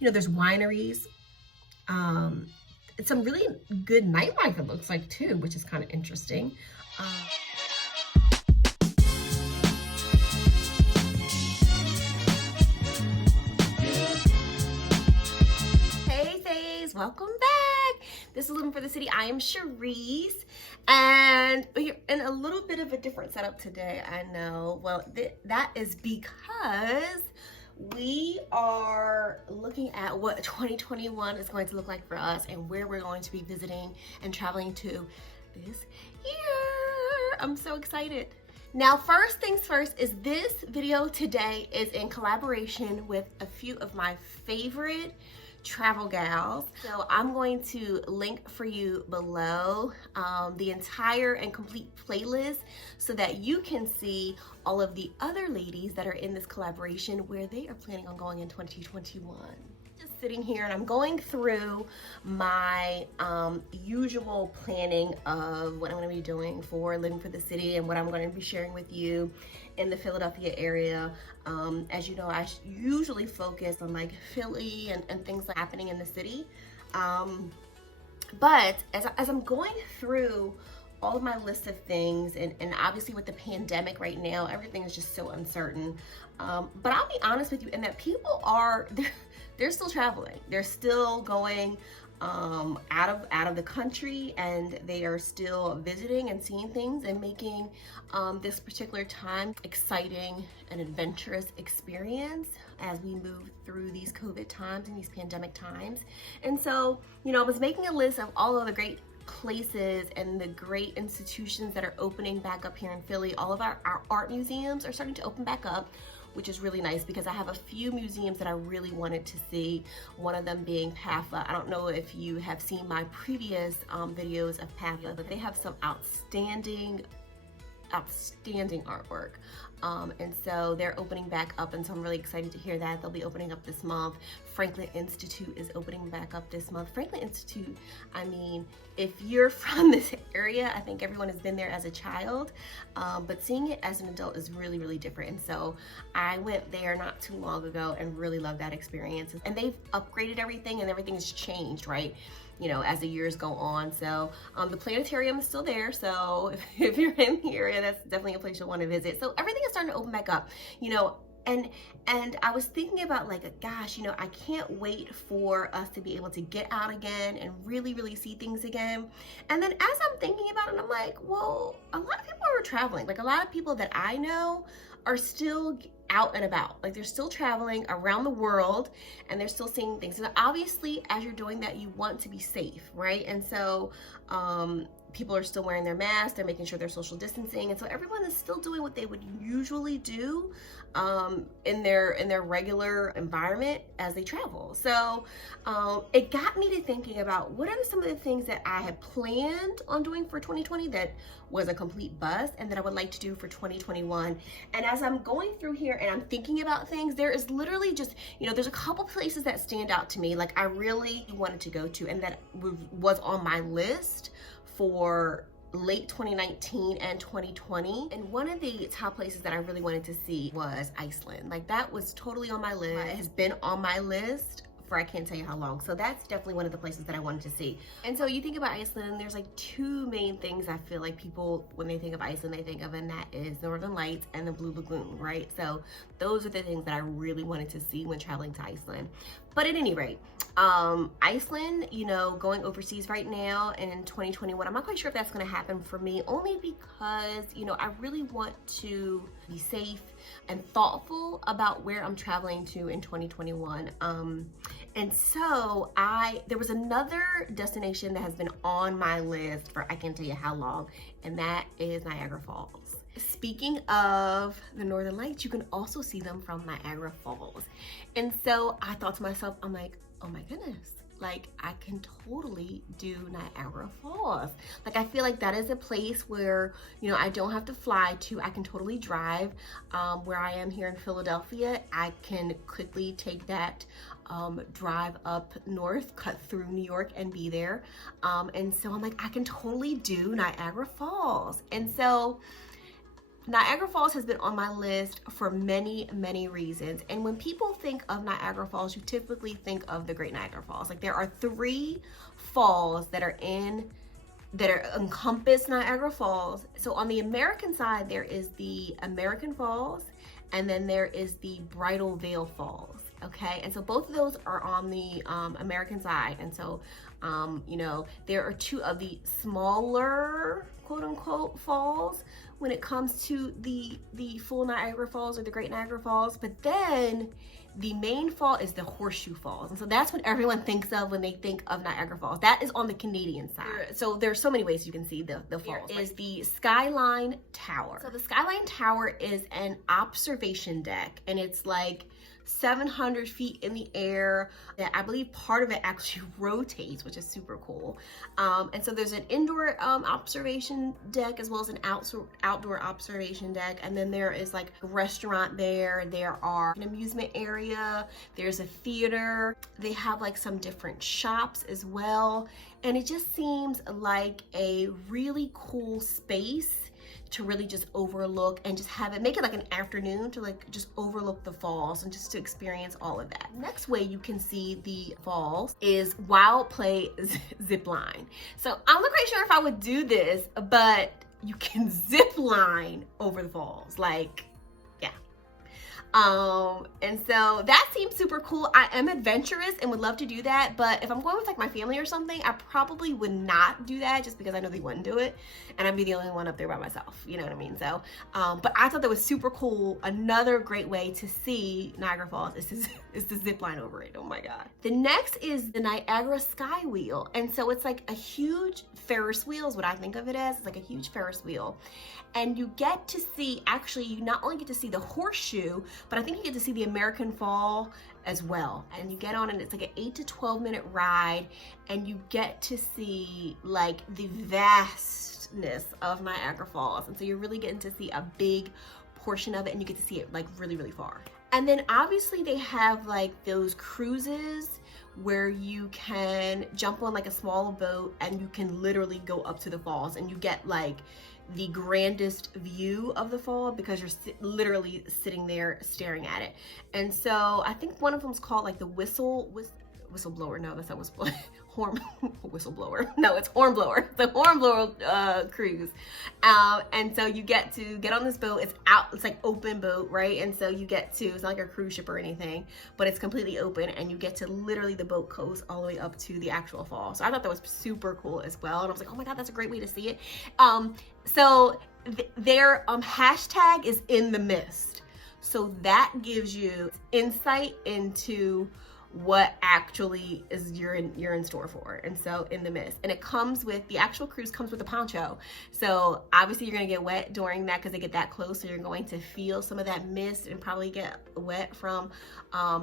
there's wineries, um, some really good nightlife, it looks like too, which is kind of interesting. Hey faves, welcome back. This is Living for the City. I am Cherise, and we're in a little bit of a different setup today. I know. Well, that is because we are looking at what 2021 is going to look like for us and where we're going to be visiting and traveling to this year. I'm so excited. Now, first things first is this video today is in collaboration with a few of my favorite travel gals. So I'm going to link for you below the entire and complete playlist so that you can see all of the other ladies that are in this collaboration where they are planning on going in 2021. Just sitting here and I'm going through my usual planning of what I'm going to be doing for Living for the City and what I'm going to be sharing with you in the Philadelphia area. As you know, I usually focus on like Philly and things like happening in the city. But as I'm going through all of my list of things, and obviously with the pandemic right now, everything is just so uncertain. But I'll be honest with you in that people they're still traveling. They're still going out of the country, and they are still visiting and seeing things and making this particular time exciting and adventurous experience as we move through these COVID times and these pandemic times. And so, I was making a list of all of the great places and the great institutions that are opening back up here in Philly. All of our art museums are starting to open back up, which is really nice because I have a few museums that I really wanted to see, one of them being PAFA. I don't know if you have seen my previous videos of PAFA, but they have some outstanding artwork. And so they're opening back up, and so I'm really excited to hear that. They'll be opening up this month. Franklin Institute is opening back up this month. Franklin Institute, I mean, if you're from this area, I think everyone has been there as a child, but seeing it as an adult is really, really different. And so I went there not too long ago and really loved that experience. And they've upgraded everything, and everything has changed, right? As the years go on. So the planetarium is still there. So if you're in the area, that's definitely a place you'll want to visit. So everything is starting to open back up, and I was thinking about like, gosh, I can't wait for us to be able to get out again and really, really see things again. And then as I'm thinking about it, I'm like, well, a lot of people are traveling. Like a lot of people that I know are still out and about. Like they're still traveling around the world and they're still seeing things. And obviously as you're doing that, you want to be safe, right? And so people are still wearing their masks, they're making sure they're social distancing. And so everyone is still doing what they would usually do in their regular environment as they travel. So it got me to thinking about what are some of the things that I had planned on doing for 2020 that was a complete bust and that I would like to do for 2021. And as I'm going through here and I'm thinking about things, there is literally just, there's a couple places that stand out to me, like I really wanted to go to and that was on my list for late 2019 and 2020. And one of the top places that I really wanted to see was Iceland. Like that was totally on my list. It has been on my list for I can't tell you how long. So that's definitely one of the places that I wanted to see. And so you think about Iceland, there's like two main things I feel like people, when they think of Iceland, they think of, and that is Northern Lights and the Blue Lagoon, right? So those are the things that I really wanted to see when traveling to Iceland. But at any rate, Iceland, going overseas right now and in 2021, I'm not quite sure if that's going to happen for me, only because, I really want to be safe and thoughtful about where I'm traveling to in 2021. And so there was another destination that has been on my list for I can't tell you how long, and that is Niagara Falls. Speaking of the Northern Lights, you can also see them from Niagara Falls. And so I thought to myself, I'm like, oh my goodness, like I can totally do Niagara Falls. Like I feel like that is a place where, I don't have to fly to, I can totally drive. Where I am here in Philadelphia, I can quickly take that drive up north, cut through New York and be there. And so I'm like, I can totally do Niagara Falls. And so Niagara Falls has been on my list for many, many reasons. And when people think of Niagara Falls, you typically think of the Great Niagara Falls. Like there are 3 falls that encompass Niagara Falls. So on the American side, there is the American Falls, and then there is the Bridal Veil Falls. Okay, and so both of those are on the American side, and so you know, there are 2 of the smaller quote unquote falls when it comes to the full Niagara Falls or the Great Niagara Falls. But then the main fall is the Horseshoe Falls, and so that's what everyone thinks of when they think of Niagara Falls. That is on the Canadian side. So there's so many ways you can see the falls. There is the Skyline Tower. So the Skyline Tower is an observation deck, and it's like 700 feet in the air. I believe part of it actually rotates, which is super cool. And so there's an indoor observation deck as well as an outdoor observation deck. And then there is like a restaurant there. There are an amusement area. There's a theater. They have like some different shops as well. And it just seems like a really cool space to really just overlook and just have it, make it like an afternoon to like just overlook the falls and just to experience all of that. Next way you can see the falls is Wild Play Zip Line. So I'm not quite sure if I would do this, but you can zip line over the falls, like, yeah. And so that seems super cool. I am adventurous and would love to do that, but if I'm going with like my family or something, I probably would not do that just because I know they wouldn't do it and I'd be the only one up there by myself, you know what I mean? So, but I thought that was super cool. Another great way to see Niagara Falls is to zip line over it. Oh my God. The next is the Niagara Sky Wheel. And so it's like a huge Ferris wheel is what I think of it as. It's like a huge Ferris wheel. And you get to see, actually, you not only get to see the horseshoe, but I think you get to see the American Fall as well. And you get on and it's like an 8 to 12 minute ride, and you get to see like the vastness of Niagara Falls. And so you're really getting to see a big portion of it, and you get to see it like really, really far. And then obviously they have like those cruises where you can jump on like a small boat and you can literally go up to the falls, and you get like the grandest view of the fall because you're literally sitting there staring at it. And so I think one of them is called like the whistleblower. No, that's not whistleblower. Whistleblower. No, it's hornblower. The hornblower cruise. And so you get to get on this boat. It's like open boat, right? And so you get to, it's not like a cruise ship or anything, but it's completely open, and you get to literally, the boat goes all the way up to the actual fall. So I thought that was super cool as well. And I was like, oh my God, that's a great way to see it. So their hashtag is in the mist. So that gives you insight into what actually is you're in store for. And so in the mist, and it comes with, the actual cruise comes with a poncho, so obviously you're gonna get wet during that because they get that close, so you're going to feel some of that mist and probably get wet from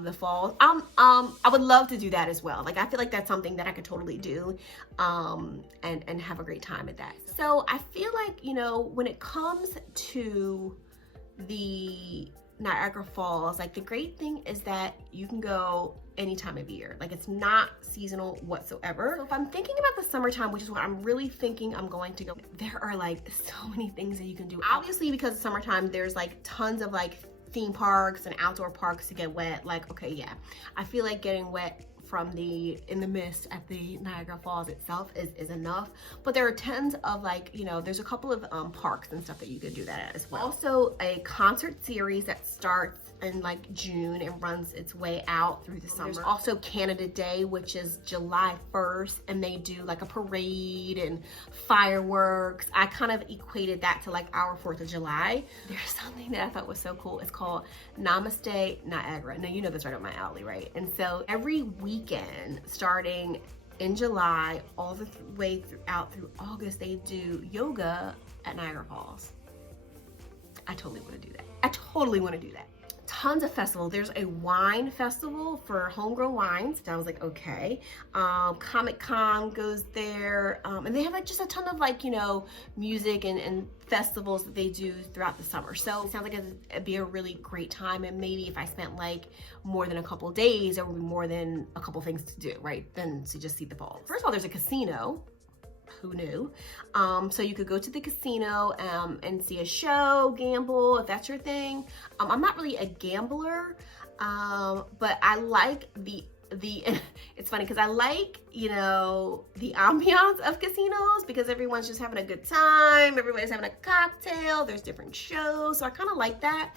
the falls. I would love to do that as well. Like I feel like that's something that I could totally do and have a great time at that. So I feel like, you know, when it comes to the Niagara Falls, like the great thing is that you can go any time of year. Like it's not seasonal whatsoever. So if I'm thinking about the summertime, which is what I'm really thinking I'm going to go, there are like so many things that you can do. Obviously, because it's summertime, there's like tons of like theme parks and outdoor parks to get wet. Like, okay, yeah, I feel like getting wet from in the mist at the Niagara Falls itself is enough, but there are tons of like, you know, there's a couple of parks and stuff that you can do that at as well. Also a concert series that starts in like June and runs its way out through the summer. There's also Canada Day, which is July 1st, and they do like a parade and fireworks. I kind of equated that to like our 4th of July. There's something that I thought was so cool. It's called Namaste Niagara. Now you know this right up my alley, right? And so every weekend starting in July all the way through August, they do yoga at Niagara Falls. I totally want to do that. I totally want to do that. Tons of festivals. There's a wine festival for homegrown wines. I was like, okay. Comic-Con goes there. And they have like just a ton of like, you know, music and festivals that they do throughout the summer. So it sounds like it'd be a really great time. And maybe if I spent like more than a couple days, there would be more than a couple things to do, right? Than to just see the falls. First of all, there's a casino. who knew? So you could go to the casino and see a show, gamble, if that's your thing. I'm not really a gambler, but I like the it's funny because I like, you know, the ambiance of casinos because everyone's just having a good time, everybody's having a cocktail, there's different shows, so I kind of like that.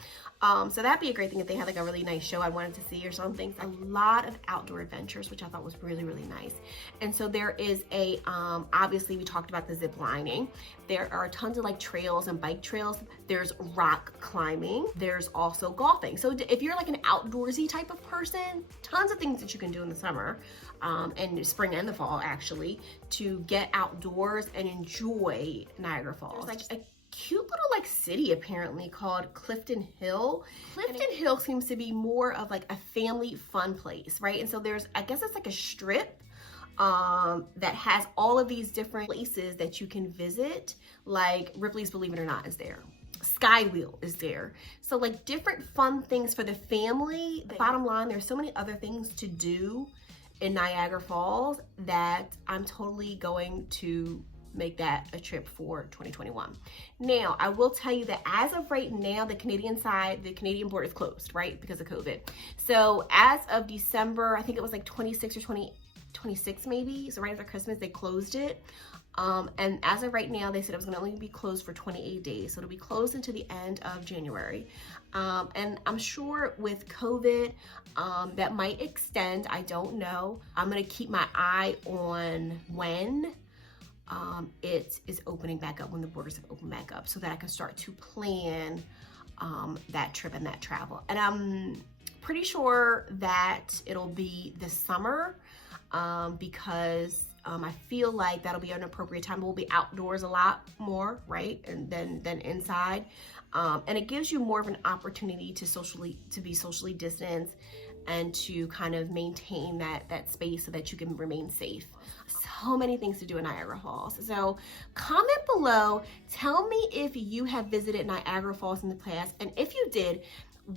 So that'd be a great thing if they had like a really nice show I wanted to see or something. A lot of outdoor adventures, which I thought was really, really nice. And so there is a, obviously we talked about the zip lining. There are tons of like trails and bike trails. There's rock climbing. There's also golfing. So if you're like an outdoorsy type of person, tons of things that you can do in the summer, and spring and the fall actually, to get outdoors and enjoy Niagara Falls. There's like a cute little like city apparently called Clifton Hill. Clifton Hill seems to be more of like a family fun place, right? And so there's, I guess it's like a strip that has all of these different places that you can visit, like Ripley's Believe It or Not is there. Skywheel is there. So like different fun things for the family. The bottom line, there's so many other things to do in Niagara Falls that I'm totally going to make that a trip for 2021. Now, I will tell you that as of right now, the Canadian side, the Canadian border is closed, right? Because of COVID. So as of December, I think it was like 26 or 26 maybe, so right after Christmas, they closed it. And as of right now, they said it was gonna only be closed for 28 days. So it'll be closed until the end of January. And I'm sure with COVID, that might extend, I don't know. I'm gonna keep my eye on when it is opening back up, when the borders have opened back up, so that I can start to plan that trip and that travel. And I'm pretty sure that it'll be this summer because I feel like that'll be an appropriate time. We'll be outdoors a lot more, right? And then inside. And it gives you more of an opportunity to be socially distanced and to kind of maintain that space so that you can remain safe. So many things to do in Niagara Falls. So comment below, tell me if you have visited Niagara Falls in the past, and if you did,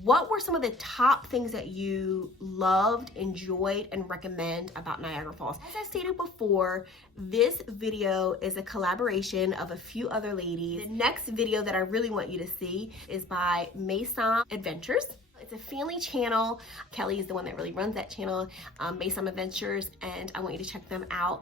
what were some of the top things that you loved, enjoyed, and recommend about Niagara Falls? As I stated before, this video is a collaboration of a few other ladies. The next video that I really want you to see is by Mason Adventures. It's a family channel. Kelly is the one that really runs that channel, Mason Adventures, and I want you to check them out,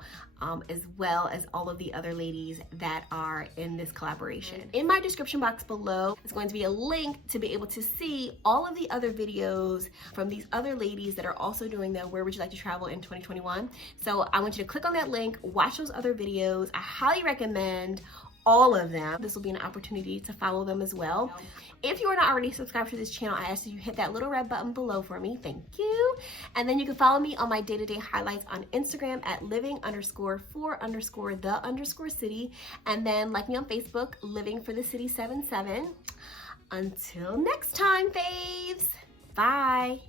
as well as all of the other ladies that are in this collaboration. In my description box below is going to be a link to be able to see all of the other videos from these other ladies that are also doing the Where Would You Like to Travel in 2021. So I want you to click on that link, watch those other videos. I highly recommend all of them. This will be an opportunity to follow them as well. If you are not already subscribed to this channel, I ask that you hit that little red button below for me. Thank you. And then you can follow me on my day-to-day highlights on Instagram at living_for_the_city. And then like me on Facebook, Living for the City 77. Until next time, faves. Bye.